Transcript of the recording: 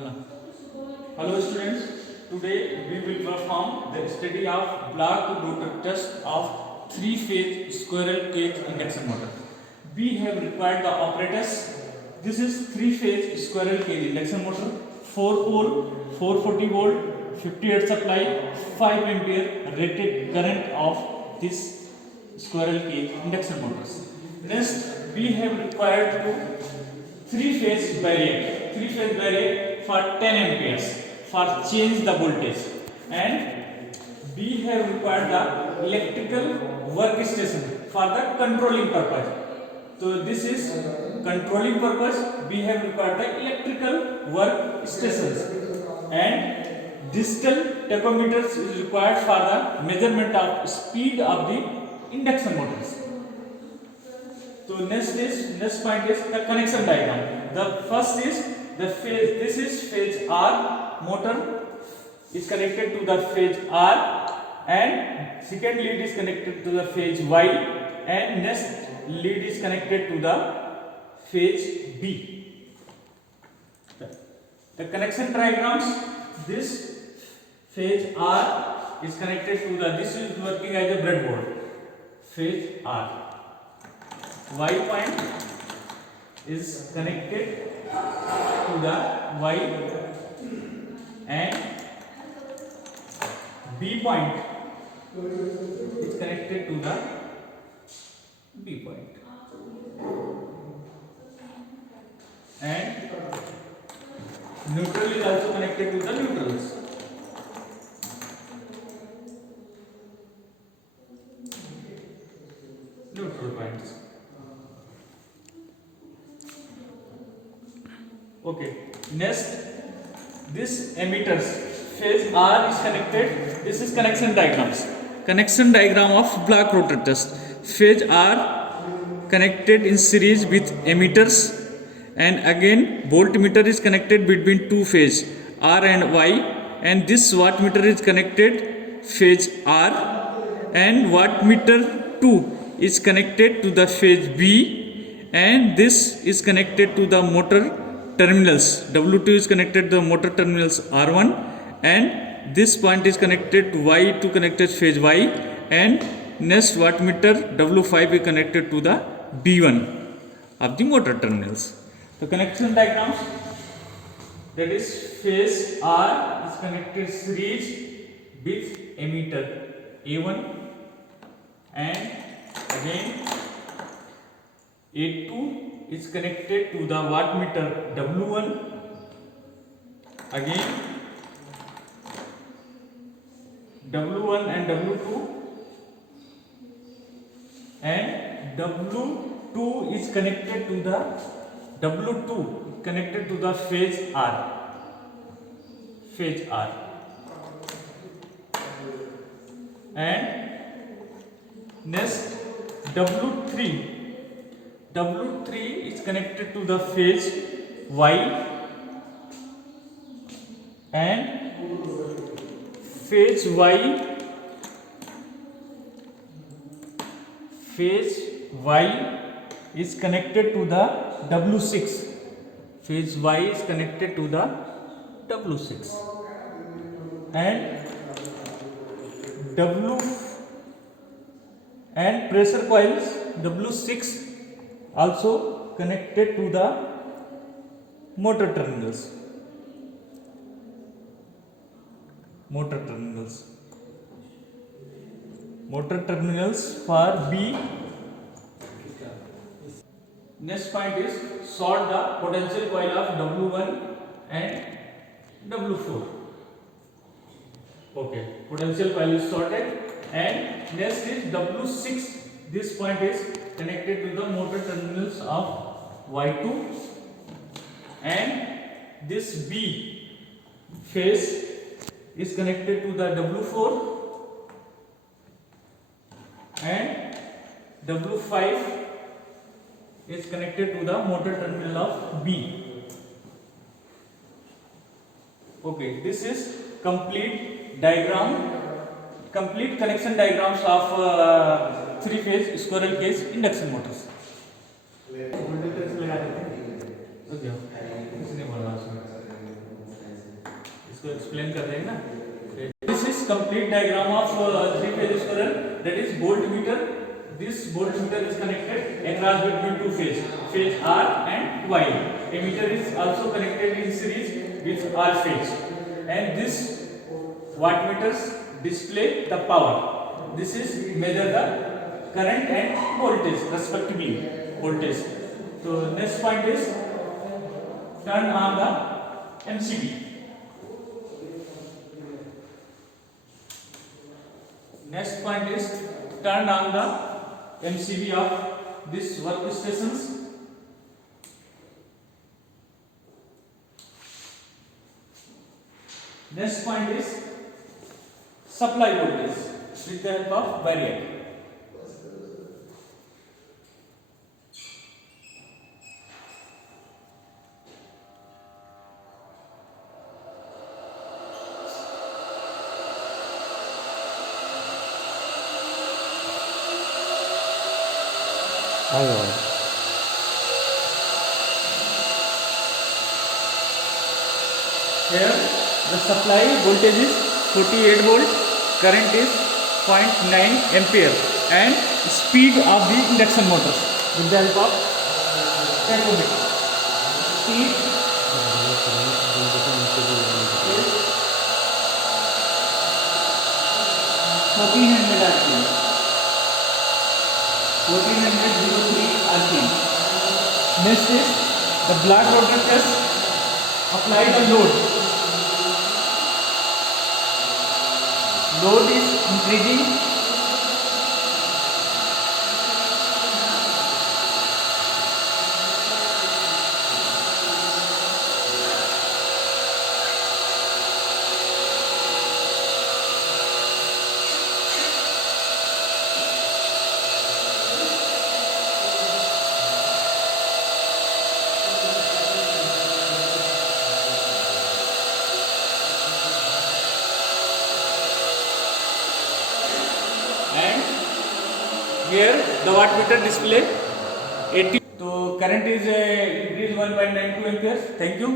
बोलना. Hello students, today we will perform the study of block rotor test of three-phase squirrel cage induction motor. We have required the operators. This is three-phase squirrel cage induction motor, 4-pole, 440 volt, 50 Hz supply, 5 ampere rated current of this squirrel cage induction motors. Next, we have required to three-phase variac for 10 amperes for change the voltage, and we have required the electrical workstation for the controlling purpose. So this is controlling purpose. We have required the electrical workstations, and digital tachometers is required for the measurement of speed of the induction motors. So next point is the connection diagram. The first is the phase. This is phase R. Motor is connected to the phase R, and second lead is connected to the phase Y, and next lead is connected to the phase B. The connection diagrams. This phase R is connected to the. This is working as a breadboard. Phase R. Y point is connected to the Y, and B point is connected to the B point, and neutral is also connected to the neutrals. Neutral points. Okay, next this emitters, phase R is connected. This is connection diagrams. Connection diagram of block rotor test. Phase R connected in series with emitters, and again voltmeter is connected between two phase R and Y, and this wattmeter is connected phase R, and wattmeter 2 is connected to the phase B, and this is connected to the motor terminals. W2 is connected to the motor terminals R1, and this point is connected to Y2 connected phase Y, and next wattmeter W5 is connected to the B1 of the motor terminals. The connection diagrams, that is phase R is connected series with emitter A1, and again A2 is connected to the wattmeter W1, again W1 and W2, and W2 is connected to the W2 connected to the phase R, and next W3 is connected to the phase Y, and phase Y is connected to the W6. Phase Y is connected to the W6, and pressure coils W6 also connected to the motor terminals. Motor terminals for B. Next point is sort the potential coil of W1 and W4. Okay, potential coil is sorted, and next is W6. This point is connected to the motor terminals of Y2, and this B phase is connected to the W4, and W5 is connected to the motor terminal of B. Okay, this is complete connection diagrams of three-phase squirrel cage induction motors. Okay. इसको explain कर देंगे ना. This is complete diagram of three phase squirrel, that is voltmeter. This voltmeter is connected across between two phase R and Y. Ammeter is also connected in series with R phase, and this wattmeters display the power. This is measure the current and voltage respectively. Voltage. So next point is turn on the MCB. Next point is turn on the MCB of this workstations. Next point is supply voltage with the help of variac. Here the supply voltage is 48 volt, current is 0.9 ampere, and speed of the induction motors with the help of tachometer. Speed is 1400 RPM. 1403 RPM. Next is the block rotor test. Apply the load. Load is increasing. And here the wattmeter display 80. So current is increased 1.92 amperes. Thank you.